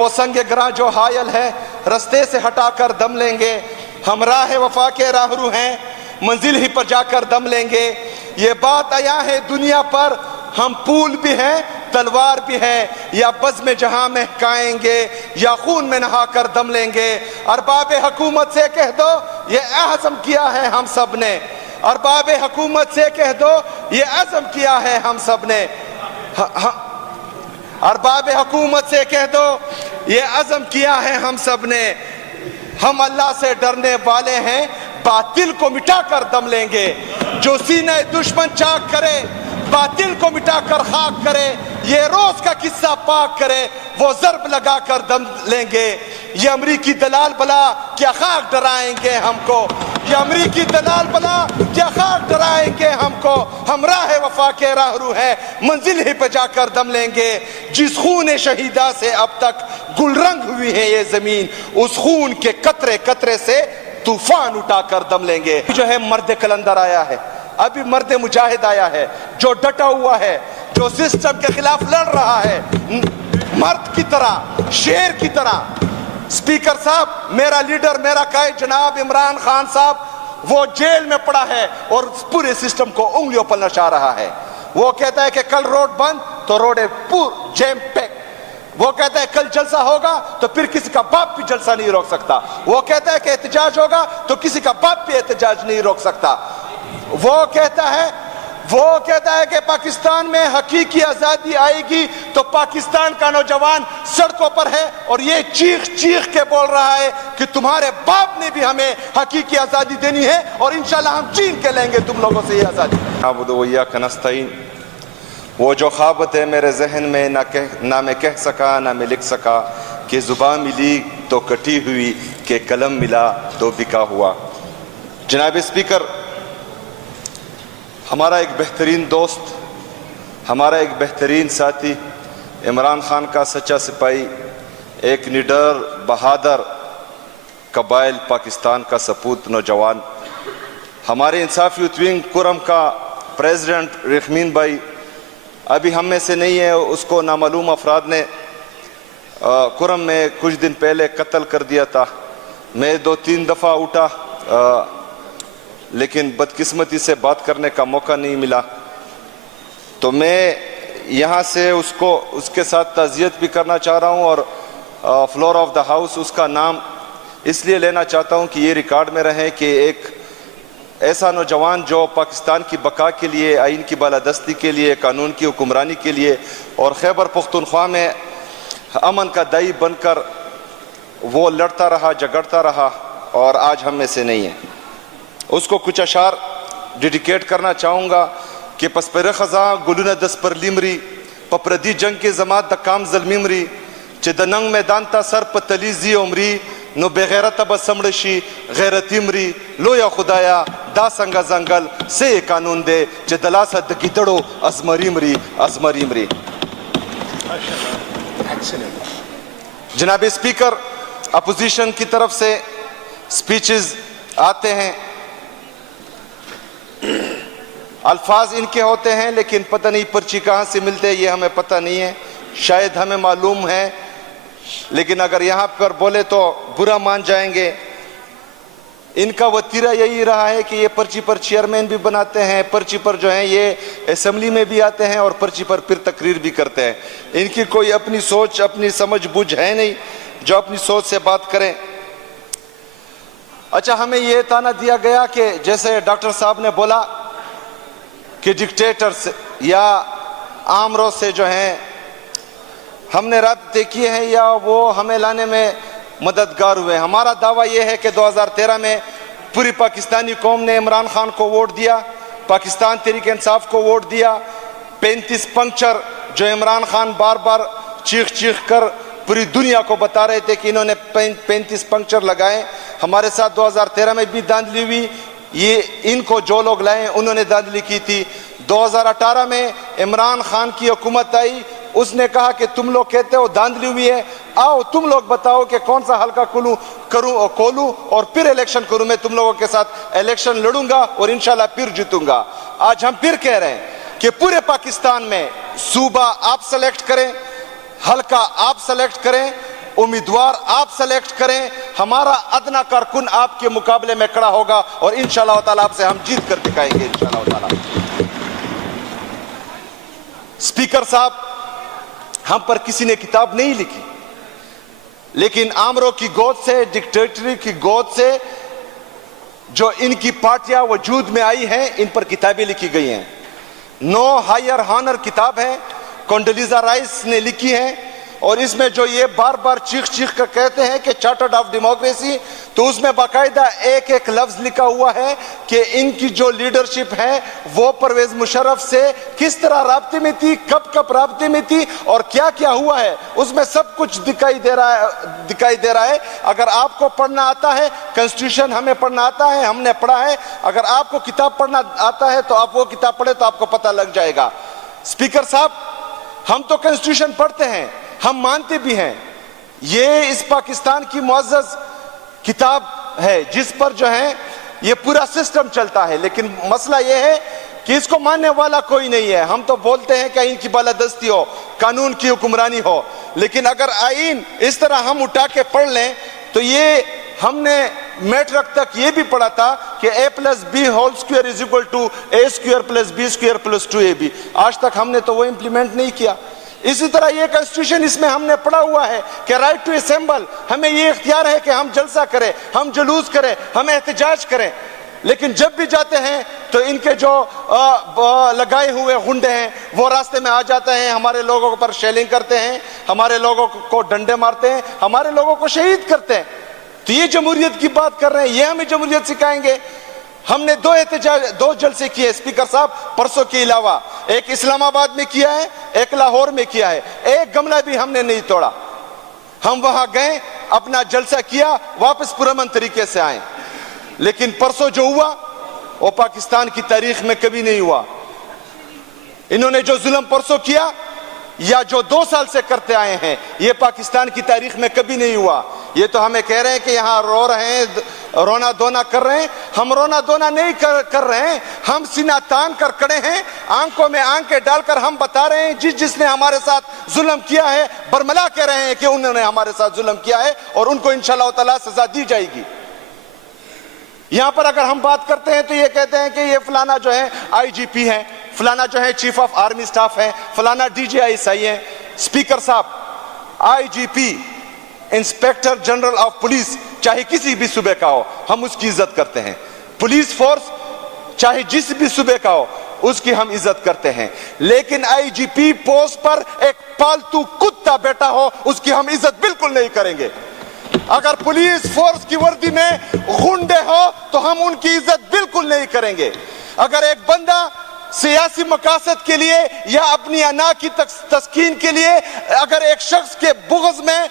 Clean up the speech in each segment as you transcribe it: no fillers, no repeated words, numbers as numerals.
وہ سنگ گراں جو حائل ہے رستے سے ہٹا کر دم لیں گے، ہم راہ وفا کے راہرو ہیں منزل ہی پر جا کر دم لیں گے۔ یہ بات عیاں ہے دنیا پر، ہم پھول بھی ہیں تلوار بھی ہے، یا بزم جہاں مہکائیں گے یا خون میں نہا کر دم لیں گے۔ ارباب حکومت سے کہہ دو یہ عزم کیا ہے ہم سب نے، ارباب حکومت سے کہہ دو یہ عزم کیا ہے ہم سب نے، ارباب حکومت سے کہہ دو یہ عزم کیا ہے ہم سب نے۔ ہم اللہ سے ڈرنے والے ہیں، باطل کو مٹا کر دم لیں گے۔ جو سینہ دشمن چاک کرے باطل کو مٹا کر خاک کرے، یہ روز کا قصہ پاک کرے، وہ ضرب لگا کر دم لیں گے۔ یہ امریکی دلال بلا کیا خاک ڈرائیں گے ہم کو، یہ امریکی دلال بلا کیا خاک ڈرائیں گے ہم کو، ہم راہ وفا کے راہرو ہیں منزل ہی پہ جا کر دم لیں گے۔ جس خون شہیدہ سے اب تک گل رنگ ہوئی ہے یہ زمین، اس خون کے قطرے قطرے سے طوفان اٹھا کر دم لیں گے۔ جو ہے مرد کلندر آیا ہے، ابھی مرد مجاہد آیا ہے جو ڈٹا ہوا ہے، جو سسٹم کے خلاف لڑ رہا ہے، مرد کی طرح، شیر کی طرح۔ سپیکر صاحب، میرا لیڈر، میرا قائد جناب عمران خان صاحب وہ جیل میں پڑا ہے اور پورے سسٹم کو انگلیوں پر نچا رہا ہے۔ وہ کہتا ہے کہ کل روڈ بند تو روڈ جیم پیک، وہ کہتا ہے کل جلسہ ہوگا تو پھر کسی کا باپ بھی جلسہ نہیں روک سکتا، وہ کہتا ہے کہ احتجاج ہوگا تو کسی کا باپ بھی احتجاج نہیں روک سکتا۔ وہ کہتا ہے کہ پاکستان میں حقیقی آزادی آئے گی تو پاکستان کا نوجوان سڑکوں پر ہے اور یہ چیخ چیخ کے بول رہا ہے کہ تمہارے باپ نے بھی ہمیں حقیقی آزادی دینی ہے اور انشاءاللہ ہم چھین کے لیں گے تم لوگوں سے یہ آزادی۔ نعبد و ایاک نستعین، وہ جو خوابت ہے میرے ذہن میں نہ میں کہہ سکا نہ میں لکھ سکا، کہ زبان ملی تو کٹی ہوئی، کہ قلم ملا تو بکا ہوا۔ جناب اسپیکر، ہمارا ایک بہترین دوست، ہمارا ایک بہترین ساتھی، عمران خان کا سچا سپاہی، ایک نڈر بہادر قبائل پاکستان کا سپوت نوجوان، ہمارے انصافی ونگ کرم کا پریزیڈنٹ رحمین بھائی ابھی ہم میں سے نہیں ہے، اس کو نامعلوم افراد نے کرم میں کچھ دن پہلے قتل کر دیا تھا۔ میں 2-3 دفعہ اٹھا لیکن بدقسمتی سے بات کرنے کا موقع نہیں ملا، تو میں یہاں سے اس کے ساتھ تعزیت بھی کرنا چاہ رہا ہوں، اور فلور آف دا ہاؤس اس کا نام اس لیے لینا چاہتا ہوں کہ یہ ریکارڈ میں رہے کہ ایک ایسا نوجوان جو پاکستان کی بقا کے لیے، آئین کی بالادستی کے لیے، قانون کی حکمرانی کے لیے اور خیبر پختونخوا میں امن کا دائی بن کر وہ لڑتا رہا، جگڑتا رہا، اور آج ہم میں سے نہیں ہے۔ اس کو کچھ اشعار ڈیڈیکیٹ کرنا چاہوں گا کہ پس پر خزاں گلون دس پر لیمری پپردی جنگ کے زمات دا کام ظلمیمری چه د ننګ میدان ته سر په تلیزی عمری نو بغیرت به سمړشي غیرتی مري لویا خدایا دا څنګه ځنګل سه قانون دی چې د لاسه د ګیدړو ازمری مري ازمری مري۔ جناب اسپیکر، اپوزیشن کی طرف سے سپیچز آتے ہیں، الفاظ ان کے ہوتے ہیں لیکن پتہ نہیں پرچی کہاں سے ملتے یہ ہمیں پتہ نہیں ہے، شاید ہمیں معلوم ہے لیکن اگر یہاں پر بولے تو برا مان جائیں گے۔ ان کا وتیرہ یہی رہا ہے کہ یہ پرچی پر چیئرمین بھی بناتے ہیں، پرچی پر جو ہیں یہ اسمبلی میں بھی آتے ہیں اور پرچی پر پھر تقریر بھی کرتے ہیں۔ ان کی کوئی اپنی سوچ، اپنی سمجھ بوجھ ہے نہیں جو اپنی سوچ سے بات کریں۔ اچھا، ہمیں یہ تانا دیا گیا کہ جیسے ڈاکٹر صاحب نے بولا کہ ڈکٹیٹرز یا آمروں سے جو ہیں ہم نے رابطے کیے ہیں یا وہ ہمیں لانے میں مددگار ہوئے۔ ہمارا دعویٰ یہ ہے کہ 2013 میں پوری پاکستانی قوم نے عمران خان کو ووٹ دیا، پاکستان تحریک انصاف کو ووٹ دیا۔ 35 پنکچر جو عمران خان بار بار چیخ چیخ کر پوری دنیا کو بتا رہے تھے کہ انہوں نے 35 پنکچر لگائے، ہمارے ساتھ 2013 میں بھی دھاندلی ہوئی، یہ ان کو جو لوگ لائے انہوں نے دھاندلی کی تھی۔ 2018 میں عمران خان کی حکومت آئی، اس نے کہا کہ تم لوگ کہتے ہو دھاندلی ہوئی ہے، آؤ تم لوگ بتاؤ کہ کون سا حلقہ کھولوں اور پھر الیکشن کروں، میں تم لوگوں کے ساتھ الیکشن لڑوں گا اور انشاءاللہ پھر جیتوں گا۔ آج ہم پھر کہہ رہے ہیں کہ پورے پاکستان میں صوبہ آپ سلیکٹ کریں، حلقہ آپ سلیکٹ کریں امیدوار آپ سلیکٹ کریں, ہمارا ادنا کارکن آپ کے مقابلے میں کھڑا ہوگا اور انشاءاللہ تعالیٰ آپ سے ہم جیت کر دکھائیں گے انشاءاللہ تعالیٰ. اسپیکر صاحب, ہم پر کسی نے کتاب نہیں لکھی, لیکن آمروں کی گود سے, ڈکٹیٹری کی گود سے جو ان کی پارٹیاں وجود میں آئی ہیں, ان پر کتابیں لکھی گئی ہیں. نو ہائر ہانر کتاب ہے, کونڈلیزا رائس نے لکھی ہے, اور اس میں جو یہ بار بار چیخ کر کہتے ہیں کہ چارٹرڈ آف ڈیموکریسی, تو اس میں باقاعدہ ایک ایک لفظ لکھا ہوا ہے کہ ان کی جو لیڈرشپ ہے وہ پرویز مشرف سے کس طرح رابطے میں تھی, کب رابطے میں تھی, اور کیا کیا ہوا ہے, اس میں سب کچھ دکھائی دے رہا ہے. اگر آپ کو پڑھنا آتا ہے, کنسٹیٹیوشن ہمیں پڑھنا آتا ہے, ہم نے پڑھا ہے, اگر آپ کو کتاب پڑھنا آتا ہے تو آپ وہ کتاب پڑھیں تو آپ کو پتہ لگ جائے گا. اسپیکر صاحب, ہم تو کنسٹیٹیوشن پڑھتے ہیں, ہم مانتے بھی ہیں, یہ اس پاکستان کی معزز کتاب ہے جس پر جو ہے یہ پورا سسٹم چلتا ہے, لیکن مسئلہ یہ ہے کہ اس کو ماننے والا کوئی نہیں ہے. ہم تو بولتے ہیں کہ آئین کی بالادستی ہو, قانون کی حکمرانی ہو, لیکن اگر آئین اس طرح ہم اٹھا کے پڑھ لیں تو یہ ہم نے میٹرک تک یہ بھی پڑھا تھا کہ a+b² = a²+b²+2ab. آج تک ہم نے تو وہ امپلیمنٹ نہیں کیا. اسی طرح یہ کنسٹیٹیوشن, اس میں ہم نے پڑھا ہوا ہے کہ رائٹ ٹو اسمبل, ہمیں یہ اختیار ہے کہ ہم جلسہ کریں, ہم جلوس کریں, ہم احتجاج کریں, لیکن جب بھی جاتے ہیں تو ان کے جو لگائے ہوئے غنڈے ہیں وہ راستے میں آ جاتے ہیں, ہمارے لوگوں پر شیلنگ کرتے ہیں, ہمارے لوگوں کو ڈنڈے مارتے ہیں, ہمارے لوگوں کو شہید کرتے ہیں. تو یہ جمہوریت کی بات کر رہے ہیں, یہ ہمیں جمہوریت سکھائیں گے؟ ہم نے دو جلسے کیے اسپیکر صاحب پرسوں کے علاوہ, ایک اسلام آباد میں کیا ہے, ایک لاہور میں کیا ہے, ایک گملہ بھی ہم نے نہیں توڑا. ہم وہاں گئے, اپنا جلسہ کیا, واپس پرامن طریقے سے آئے. لیکن پرسوں جو ہوا وہ پاکستان کی تاریخ میں کبھی نہیں ہوا. انہوں نے جو ظلم پرسوں کیا یا جو 2 سال سے کرتے آئے ہیں, یہ پاکستان کی تاریخ میں کبھی نہیں ہوا. یہ تو ہمیں کہہ رہے ہیں کہ یہاں رو رہے ہیں, رونا دھونا کر رہے ہیں. ہم رونا دھونا نہیں کر رہے ہیں, ہم سینہ تان کر کھڑے ہیں, آنکھوں میں آنکھیں ڈال کر ہم بتا رہے ہیں جس نے ہمارے ساتھ ظلم کیا ہے, برملا کہہ رہے ہیں کہ انہوں نے ہمارے ساتھ ظلم کیا ہے اور ان کو انشاءاللہ تعالی سزا دی جائے گی. یہاں پر اگر ہم بات کرتے ہیں تو یہ کہتے ہیں کہ یہ فلانا جو ہے IGP ہے, فلانا جو ہے چیف آف آرمی سٹاف ہے, فلانا DGI ہے. اسپیکر صاحب, IGP inspector general of police چاہے کسی بھی صوبے کا ہو, ہم اس کی عزت کرتے ہیں. پولیس فورس چاہے جس بھی صوبے کا ہو, اس کی ہم عزت کرتے ہیں. لیکن IGP پوسٹ پر ایک پالتو کتا بیٹا ہو, اس کی ہم عزت بالکل نہیں کریں گے. اگر پولیس فورس کی وردی میں غنڈے ہو تو ہم ان کی عزت بالکل نہیں کریں گے. اگر ایک بندہ سیاسی مقاصد کے لیے یا اپنی انا کی تسکین کے لیے اگر ایک شخص کے بغض میں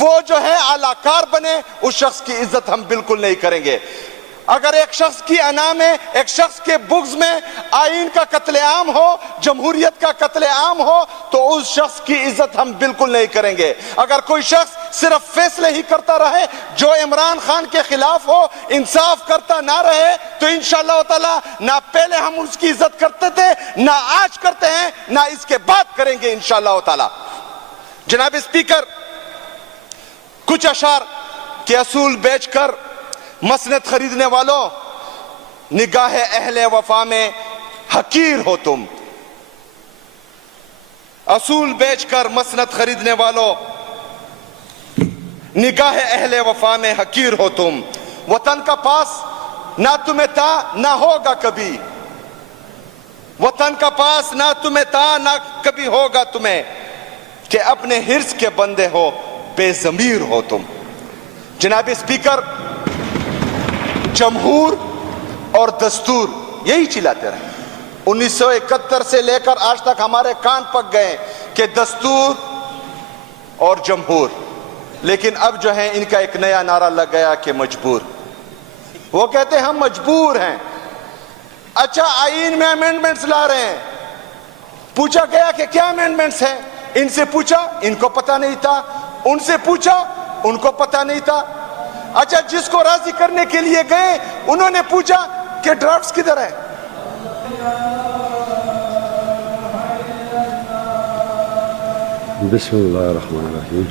وہ جو ہے اعلی کار بنے, اس شخص کی عزت ہم بالکل نہیں کریں گے. اگر ایک شخص کی انا میں, ایک شخص کے بغض میں آئین کا قتل عام ہو, جمہوریت کا قتل عام ہو, تو اس شخص کی عزت ہم بالکل نہیں کریں گے. اگر کوئی شخص صرف فیصلے ہی کرتا رہے جو عمران خان کے خلاف ہو, انصاف کرتا نہ رہے, تو انشاءاللہ تعالی نہ پہلے ہم اس کی عزت کرتے تھے, نہ آج کرتے ہیں, نہ اس کے بعد کریں گے انشاءاللہ تعالی. جناب اسپیکر, کچھ اشعار کے اصول بیچ کر مسند خریدنے والوں, نگاہ اہل وفا میں حقیر ہو تم. اصول بیچ کر مسند خریدنے والوں, نگاہ اہل وفا میں حقیر ہو تم. وطن کا پاس نہ تمہیں تھا نہ ہوگا کبھی, وطن کا پاس نہ تمہیں تھا نہ کبھی ہوگا تمہیں, کہ اپنے حرص کے بندے ہو, بے ضمیر ہو تم. جناب اسپیکر, جمہور اور دستور یہی چلاتے رہے. 1971 سے لے کر آج تک ہمارے کان پک گئے کہ دستور اور جمہور, لیکن اب جو ہے ان کا ایک نیا نعرہ لگ گیا کہ مجبور. وہ کہتے ہیں ہم مجبور ہیں. اچھا, آئین میں امینڈمنٹس لا رہے ہیں, پوچھا گیا کہ کیا امینڈمنٹس ہیں, ان سے پوچھا, ان کو پتہ نہیں تھا, ان سے پوچھا, ان کو پتہ نہیں تھا. اچھا, جس کو راضی کرنے کے لیے گئے انہوں نے پوچھا کہ ڈرافٹس کدھر ہے. بسم اللہ الرحمن الرحیم.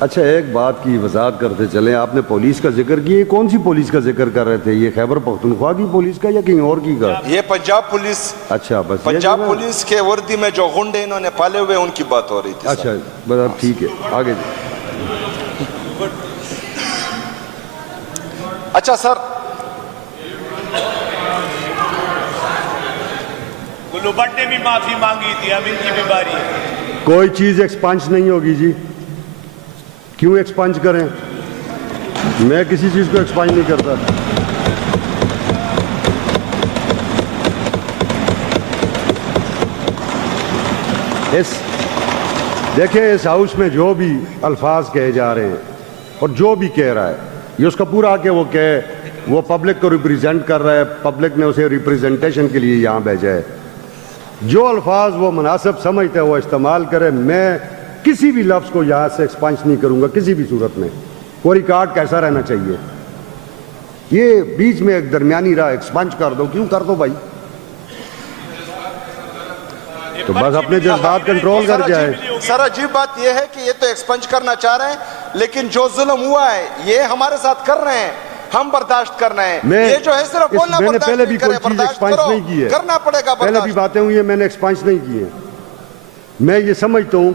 اچھا ایک بات کی وضاحت کرتے چلیں, آپ نے پولیس کا ذکر کیا, یہ کون سی پولیس کا ذکر کر رہے تھے؟ یہ خیبر پختونخوا کی پولیس کا یا کہیں اور کی کا؟ یہ پنجاب پولیس. اچھا بس پنجاب پولیس کے وردی میں جو غنڈے انہوں نے پالے ہوئے ان کی بات ہو رہی تھی. اچھا بس ٹھیک ہے, آگے جی. اچھا سر, گلو بٹ نے بھی معافی مانگی تھی, اب ان کی بھی باری ہے. کوئی چیز ایکسپنج نہیں ہوگی جی, کیوں ایکسپنج کریں؟ میں کسی چیز کو ایکسپنج نہیں کرتا. دیکھیں اس ہاؤس میں جو بھی الفاظ کہے جا رہے ہیں اور جو بھی کہہ رہا ہے, یہ اس کا پورا کہ وہ کہے وہ پبلک کو ریپریزنٹ کر رہا ہے, پبلک نے اسے ریپریزنٹیشن کے لیے یہاں بھیجا ہے. جو الفاظ وہ مناسب سمجھتا ہے وہ استعمال کرے. میں کسی بھی لفظ کو یہاں سے ایکسپنج نہیں کروں گا کسی بھی صورت میں. وہ ریکارڈ کیسا رہنا چاہیے؟ یہ بیچ میں ایک درمیانی راہ ایکسپنج کر دو, کیوں کر دو بھائی؟ تو بس اپنے جذبات کنٹرول کر کے آئے. سر عجیب بات یہ ہے کہ یہ تو ایکسپنج کرنا چاہ رہے ہیں, لیکن جو ظلم ہوا ہے یہ ہمارے ساتھ کر رہے ہیں, ہم برداشت کر رہے ہیں. یہ جو ہے صرف بولنا برداشت نہیں کرے, برداشت کرو, کرنا پڑے گا. پہلے بھی باتیں ہوئی ہیں, میں نے ایکسپنج نہیں کی ہیں. میں یہ سمجھتا ہوں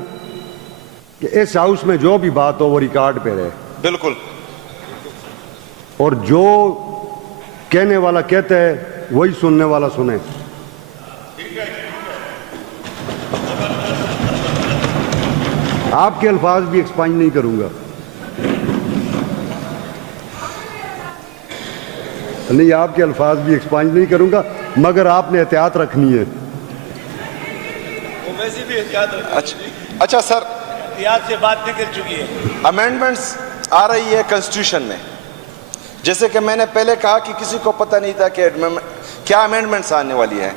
کہ اس ہاؤس میں جو بھی بات ہو وہ ریکارڈ پہ رہے. بالکل. اور جو کہنے والا کہتا ہے وہی سننے والا سنے. آپ کے الفاظ بھی ایکسپنج نہیں کروں گا. نہیں, آپ کے الفاظ بھی ایکسپنج نہیں کروں گا, مگر آپ نے احتیاط رکھنی ہے. وہ ویسے بھی احتیاط رکھنی. اچھا سر, احتیاط سے بات نکل چکی ہے. امینڈمنٹس آ رہی ہے کنسٹیٹیوشن میں, جیسے کہ میں نے پہلے کہا کہ کسی کو پتہ نہیں تھا کہ کیا امینڈمنٹس آنے والی ہے.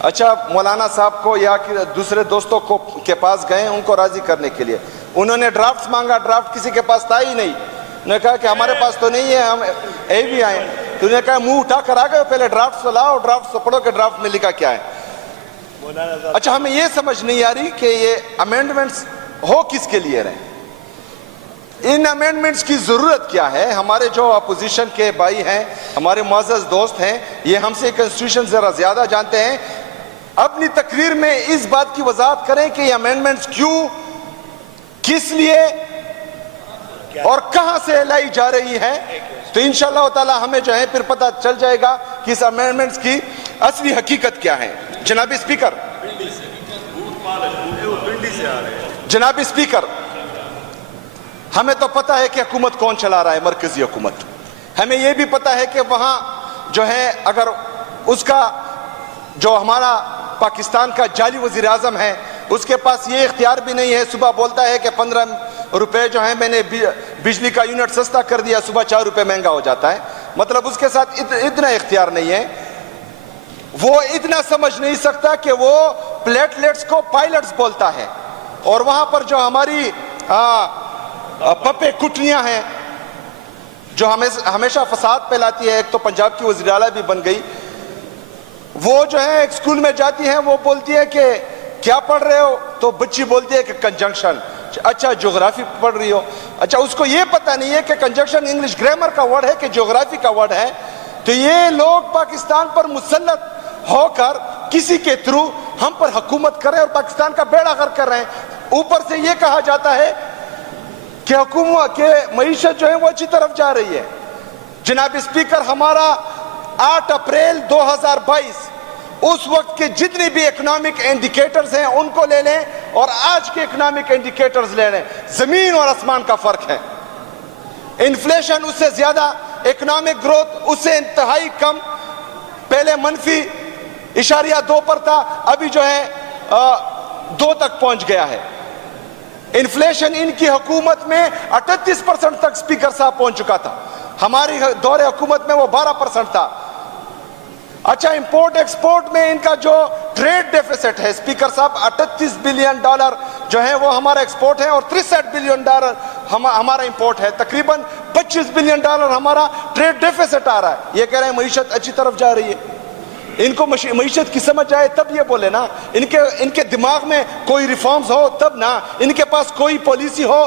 اچھا, مولانا صاحب کو یا دوسرے دوستوں کو کے پاس گئے ان کو راضی کرنے کے لیے, انہوں نے ڈرافٹس مانگا, ڈرافٹ کسی کے پاس تھا ہی نہیں. انہوں نے کہا کہ ہمارے پاس تو نہیں ہے, ہم اے بھی آئے. تو انہوں نے کہا منہ اٹھا کر آ گئے, پہلے ڈرافٹس لاؤ, ڈرافٹس پڑھو کہ ڈرافٹ میں لکھا کیا ہے. اچھا, ہمیں یہ سمجھ نہیں آ رہی کہ یہ امینڈمنٹس ہو کس کے لیے رہے, ان امینڈمنٹس کی ضرورت کیا ہے. ہمارے جو اپوزیشن کے بھائی ہیں, ہمارے معزز دوست ہیں, یہ ہم سے کنسٹیٹیوشن ذرا زیادہ جانتے ہیں. اپنی تقریر میں اس بات کی وضاحت کریں کہ یہ امینڈمنٹس کیوں, کس لیے اور کہاں سے لائی جا رہی ہے. تو انشاءاللہ تعالی ہمیں جو ہے پھر پتہ چل جائے گا کہ اس امینڈمنٹس کی اصلی حقیقت کیا ہے. جناب اسپیکر, جناب اسپیکر, ہمیں تو پتہ ہے کہ حکومت کون چلا رہا ہے, مرکزی حکومت. ہمیں یہ بھی پتہ ہے کہ وہاں جو ہے اگر اس کا جو ہمارا پاکستان کا جعلی وزیر اعظم ہے, اس کے پاس یہ اختیار بھی نہیں ہے. صبح بولتا ہے کہ 15 روپے جو ہیں میں نے بجلی کا یونٹ سستا کر دیا, صبح 4 روپے مہنگا ہو جاتا ہے. مطلب اس کے ساتھ اتنا اختیار نہیں ہے. وہ اتنا سمجھ نہیں سکتا کہ وہ پلیٹلیٹس کو پائلٹس بولتا ہے, اور وہاں پر جو ہماری پپے کٹنیاں ہیں جو ہمیشہ فساد پھیلاتی ہے. ایک تو پنجاب کی وزیر اعلیٰ بھی بن گئی, وہ جو ہے ایک اسکول میں جاتی ہیں, وہ بولتی ہے کہ کیا پڑھ رہے ہو, تو بچی بولتی ہے کہ کنجنکشن. اچھا, جغرافی پڑھ رہی ہو. اچھا, اس کو یہ پتہ نہیں ہے کہ کنجنکشن انگلش گرامر کا ورڈ ہے کہ جغرافی کا ورڈ ہے. تو یہ لوگ پاکستان پر مسلط ہو کر کسی کے تھرو ہم پر حکومت کر رہے ہیں اور پاکستان کا بیڑا غرق کر رہے ہیں. اوپر سے یہ کہا جاتا ہے کہ حکومت کے معیشت جو ہے وہ اچھی طرف جا رہی ہے. جناب اسپیکر, ہمارا 8 اپریل 2022 اس وقت کے جتنی بھی اکنامک انڈیکیٹرز ہیں ان کو لے لیں اور آج کے اکنامک انڈیکیٹرز لے لیں, زمین اور آسمان کا فرق ہے. انفلیشن اس سے زیادہ, اکنامک گروتھ اس سے انتہائی کم. پہلے -0.2 پر تھا, ابھی جو ہے 2 تک پہنچ گیا ہے. انفلیشن ان کی حکومت میں 38% تک اسپیکر صاحب پہنچ چکا تھا, ہماری دور حکومت میں وہ 12% تھا. اچھا, امپورٹ ایکسپورٹ میں ان کا جو ٹریڈ ڈیفیسٹ ہے اسپیکر صاحب, $38 بلین جو ہے وہ ہمارا ایکسپورٹ ہے اور $63 بلین ہمارا امپورٹ ہے. تقریباً $25 بلین ہمارا ٹریڈ ڈیفیسٹ آ رہا ہے. یہ کہہ رہے ہیں معیشت اچھی طرف جا رہی ہے. ان کو معیشت کی سمجھ آئے تب یہ بولے نا, ان کے دماغ میں کوئی ریفارمز ہو تب نا, ان کے پاس کوئی پالیسی ہو